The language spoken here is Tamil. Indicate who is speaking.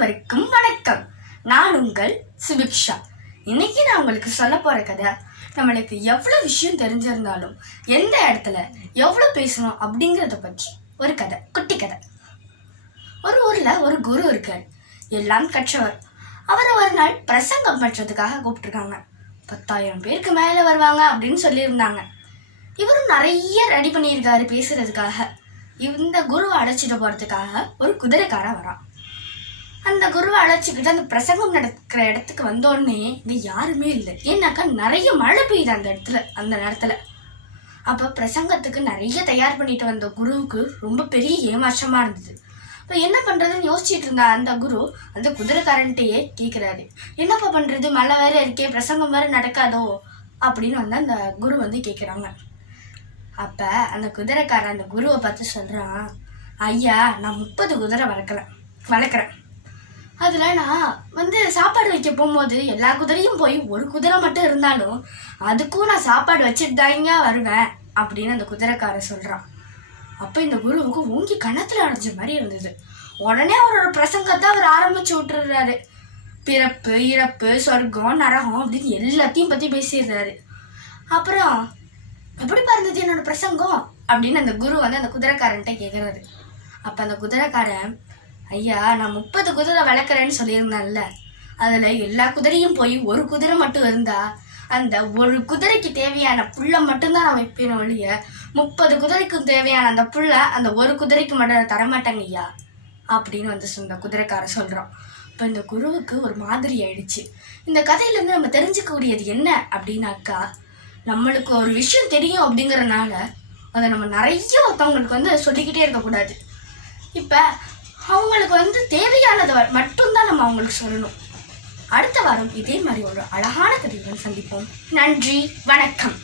Speaker 1: அனைவருக்கும் வணக்கம். நான் உங்கள் சுபிக்ஷா இன்னைக்கு நான் உங்களுக்கு சொல்ல போற கதை நம்மளுக்கு எவ்வளோ விஷயம் தெரிஞ்சிருந்தாலும் எந்த இடத்துல எவ்வளோ பேசணும் அப்படிங்கிறத பற்றி ஒரு கதை குட்டி கதை. ஒரு ஊர்ல ஒரு குரு இருக்கார். எல்லாம் கற்றவர். அவரை ஒரு நாள் பிரசங்கம் பண்றதுக்காக கூப்பிட்டுருக்காங்க. பத்தாயிரம் பேருக்கு மேலே வருவாங்க அப்படின்னு சொல்லியிருந்தாங்க. இவரும் நிறைய ரெடி பண்ணியிருக்காரு பேசுறதுக்காக. இந்த குருவை அழைச்சிட்டு போறதுக்காக ஒரு குதிரைக்காரன் வரான். அந்த குருவை அழைச்சிக்கிட்டு அந்த பிரசங்கம் நடக்கிற இடத்துக்கு வந்தோடனே இங்க யாருமே இல்லை. ஏன்னாக்கா நிறைய மழை பெய்யுது அந்த இடத்துல அந்த நேரத்துல. அப்ப பிரசங்கத்துக்கு நிறைய தயார் பண்ணிட்டு வந்த குருவுக்கு ரொம்ப பெரிய ஏமாற்றமா இருந்தது. இப்போ என்ன பண்றதுன்னு யோசிச்சுட்டு இருந்த அந்த குரு அந்த குதிரைக்காரன்ட்டையே கேட்குறாரு என்னப்பா பண்றது? மழை வேற இருக்கே பிரசங்கம் வேற நடக்காதோ? அப்படின்னு வந்து அந்த குரு வந்து கேட்குறாங்க அப்ப அந்த குதிரைக்காரன் அந்த குருவை பார்த்து சொல்றான் ஐயா நான் முப்பது குதிரை வளர்க்கல வளர்க்குறேன். அதில் நான் வந்து சாப்பாடு வைக்க போகும்போது எல்லா குதிரையும் போய் ஒரு குதிரை மட்டும் இருந்தாலும் அதுக்கும் நான் சாப்பாடு வச்சுட்டு தாங்க வருவேன் அப்படின்னு அந்த குதிரைக்காரன் சொல்கிறான் அப்போ இந்த குருவுக்கு ஓங்கி கணத்தில் அடைஞ்ச மாதிரி இருந்தது. உடனே அவரோட பிரசங்கத்தை அவர் ஆரம்பிச்சு விட்டுறாரு. பிறப்பு இறப்பு சொர்க்கம் நரகம் அப்படின்னு எல்லாத்தையும் பற்றி பேசிடுறாரு. அப்புறம் எப்படி இருந்தது என்னோட பிரசங்கம் அப்படின்னு அந்த குரு வந்து அந்த குதிரைக்காரன்ட்ட கேட்குறாரு அப்போ அந்த குதிரைக்காரன் ஐயா நான் முப்பது குதிரை வளர்க்குறேன்னு சொல்லியிருந்தேன்ல. அதில் எல்லா குதிரையும் போய் ஒரு குதிரை மட்டும் இருந்தா அந்த ஒரு குதிரைக்கு தேவையான புல்லை மட்டும்தான் நான் வைப்பேன் ஒழிய முப்பது குதிரைக்கும் தேவையான அந்த புல்லை அந்த ஒரு குதிரைக்கு மட்டும் தர தரமாட்டேங்க ஐயா அப்படின்னு வந்து சொன்ன குதிரைக்காரன் சொல்கிறான் இப்போ இந்த குருவுக்கு ஒரு மாதிரி ஆயிடுச்சு. இந்த கதையிலேருந்து நம்ம தெரிஞ்சுக்கக்கூடியது என்ன அப்படின்னாக்கா நம்மளுக்கு ஒரு விஷயம் தெரியும் அப்படிங்கறனால அதை நம்ம நிறைய ஒருத்தவங்களுக்கு வந்து சொல்லிக்கிட்டே இருக்கக்கூடாது. இப்போ அவங்களுக்கு வந்து தேவையானதை வ- மட்டும்தான் நம்ம அவங்களுக்கு சொல்லணும். அடுத்த வாரம் இதே மாதிரி ஒரு அழகான கதையுடன் சந்திப்போம். நன்றி வணக்கம்.